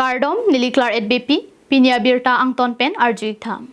Kardom niliklar at BP, pinyabirta ang tonpen arjuig tham.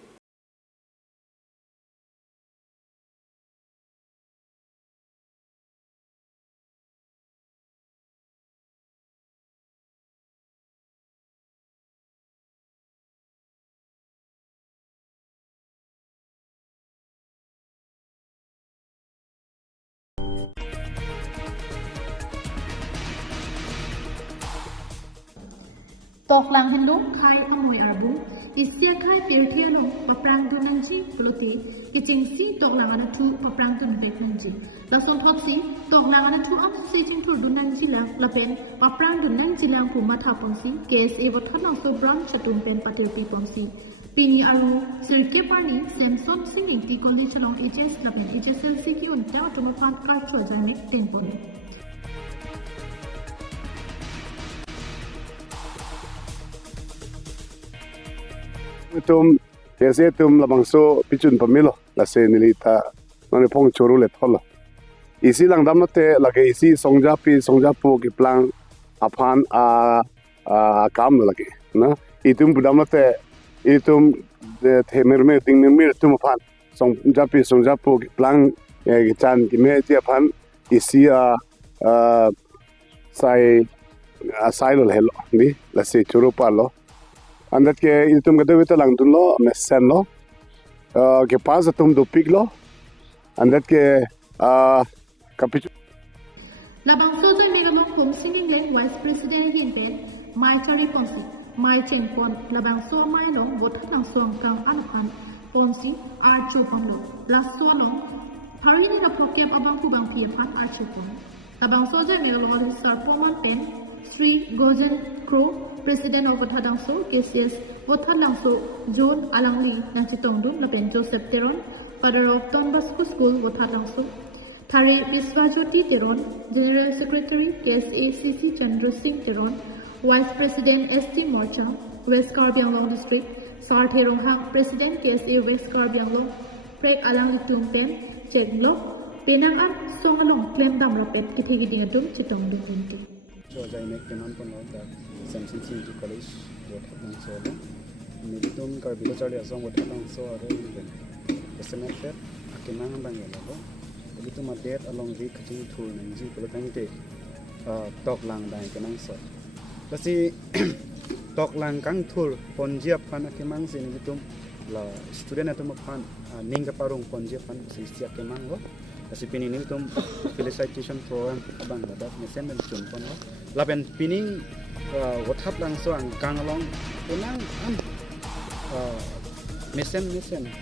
Toklang hendong khai angoi arbu isya khai pirthialong paprang tu nanji plote kichingsi toklang ana thu paprang tu vet nanji lasong thoksi toklang ana thu am sejing thur du nanji lang lapen paprang du nanji lang pu matha pongsi KSA wathanang so bram chatum pen patel pi pongsi pini aru sirke pani samson sining ti condition of HS lapen HSLC ki un ta to pan kar chwa jane tempon tum kese tum labang so pichun pamilo la se nilita none phong choru le tholo isi lang dam te lage isi songja pu ki plang aphan a kam lage na itum budam te itum the mer ting mer tum aphan songja pu ki plang ki chan ki me ti aphan isi sai lo helo ni la se choru pa lo Andat ke itum kata kita lang dun lo mesen lo ke pas atum dopik lo andat ke kapitu labang so joy megamok pom sining len vice president hinten mai chari ponsi mai chengpon labang so mai long bot nang song kang anpan ponsi archu pamlo la so long hari ni na prokem abang ku bang pie pat archu pon labang so joy megamok sar poman pen Sri Gojan Crow President of Wathadangso KCS Wathadangso John Alangli nang chitongdum lapen Joseph Teron Father of Don Bosco School Wathadangso Thare Biswajoti Teron General Secretary KSACC Chandra Singh Teron Vice President ST Morcha West Karbi Anglong District Sar Therong Hang President KSA West Karbi Anglong Prek Alangli Tumpen Cheglo Penang Ar Songalong Klem Dam Rapet Kithigi Dingadum Chitongdum Inti Jai nek keman pun ada Samson City College buat hatang solo. Ini tu kalau cari asam buat hatang solo ada juga. Kesemeter akeman bang ya loh. Jadi tu madet along week kecil tour nanti kalau tanya te tok lang dah kenang so. Kasi tok lang kang tour ponjiap pan akeman sini gitu lah student atau makan ning parung ponjiap pan sisi akeman lo. Kasi pining itu felicitation program abang dapat mesen dan contoh lo. Lapen pining wathap langsung ang kang along punang mesen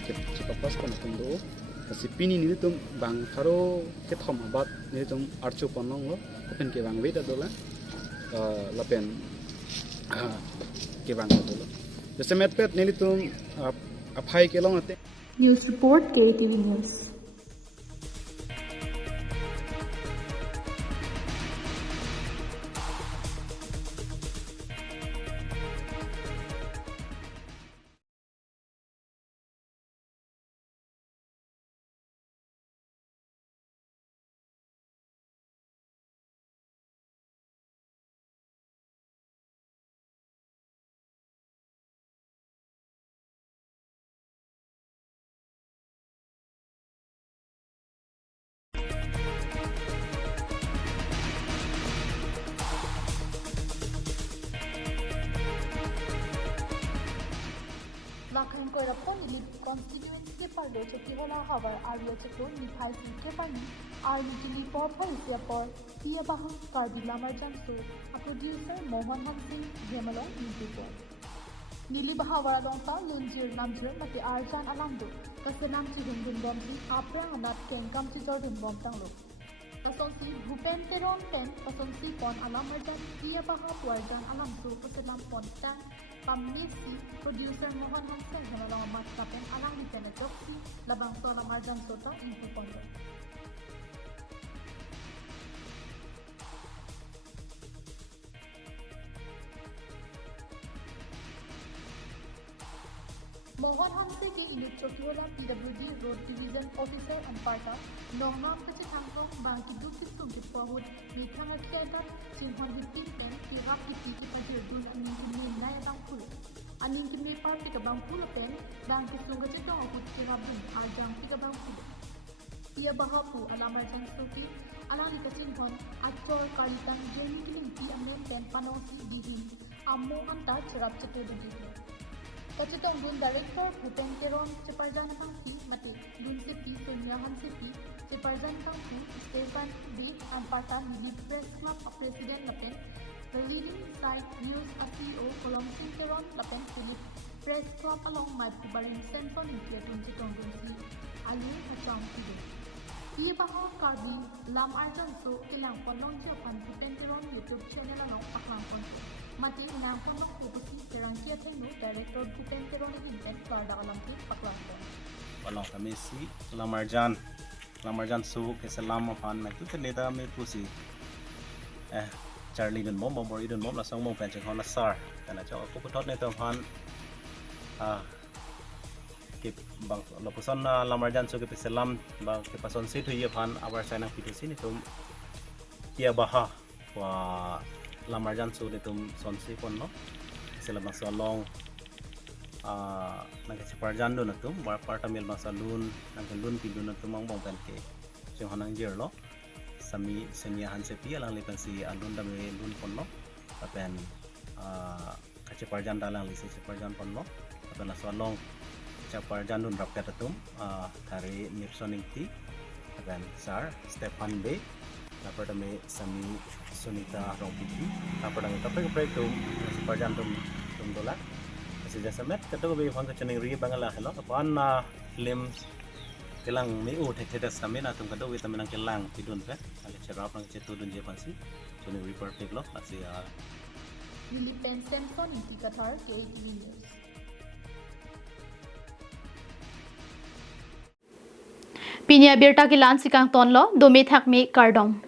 cepat pas pun tundo. Kasi pining itu bang karo ketom abat itu archu ponong lo. Lapen ke bang weda dola. Lapen ke bang dola. Jadi metpet ni itu apai ke long ate. News report KATV News. Lakan ko rapon ni constituency ke parlo choti hola habar area cheklo ni phai si ke pani army jili por phai sia por pia bahang karbila marjan so a producer mohan hansi gemalong ni tupo nili bahawara long ta lunjir namjir mate arjan alamdo kasanam chi dun bom si apra anat kengkam chi jor dun bom tang lo kasonsi bhupen teron pen kasonsi pon alam marjan pia baha puarjan alam so kasanam pon tan Pamnisi, producer Mohan Hansen gemalong amat kapen alang di penetroksi labang so na marjan soto into pondo. Mohan Hanse ke Inuk Chokiola PWD Road Division Officer Anparta Nongnom Kachi Hangkong Bang Kiduk Kisum Kipahut Mikhangat Kiata Sinhon Hipin Pen Kirak Kiti Kipajir Dun Aning Kimin Naya Bang Pul Aning Kimi Party Kabang Pul Pen Bang Kisum Kachi Dong Akut Kirabun Ajang Pikabang Pul Ia Bahapu Alamar Jansuki Alani Kachinhon Acor Kalitang Jenny Kilinti Amen Pen Panosi Dihin Ammo Anta Cherap Chetu Dihin Kacitong Dun Director Bhupen Teron Ceparjan Pangki Mati Dun Sepi Sonia Han Sepi Ceparjan Pangku Stefan B. Amparta Midi Press Club President Lapen The Leading Site News CEO Kolong Sing Teron Lapen Philip Press Club Along My Pubarin Senfon India Dun Chitong Dun Si Ali Kachang Tido Ia Bahau Karbi Lam Arjan So Ilang Ponong Japan Bhupen Teron YouTube channel Along Paklang Ponto Mati Inang Ponong Pupusi Terangkia Tenu Director Bhupen Teron Hinten Karda Alampi Paklang Walang kami si Lamarjan su ke salam apaan mai tu terleda me pusi Charlie dun mom bori dun mom la song mong pen cheng hon la sar kana chaw aku putot ne to han ke bang lo puson Lamarjan su ke salam bang ke pason si tu ye phan awar sanang pitu sini tum kia baha wa Lamarjan su de tum son si pon no selam solong nang Ceparjan dun atum war parta mil bangsa lun nang lun pidun atum mang bong pen ke jeng hanang jer lo sami senia han sepi alang lepan si alun dame lun pon lo apen Ceparjan dalang lisi Ceparjan pon lo apen asolong Ceparjan dun rapat atum thari nipsoning ti apen sar Stefan B dapat dame sami Sunita Rongpiti dapat dame kapre kapre tum Ceparjan tum dola jasa met kata ko bang kacang ri bangala hello kapan lem kelang meu theta samen atum kado we tamen kelang pidun pe ale cerap nang cetu dun je pansi chone ri perfect lo asi Philippen Samson Inti Qatar KATV News Pinya Birta Kilan Sikang Tonlo Domi Thakmi Kardom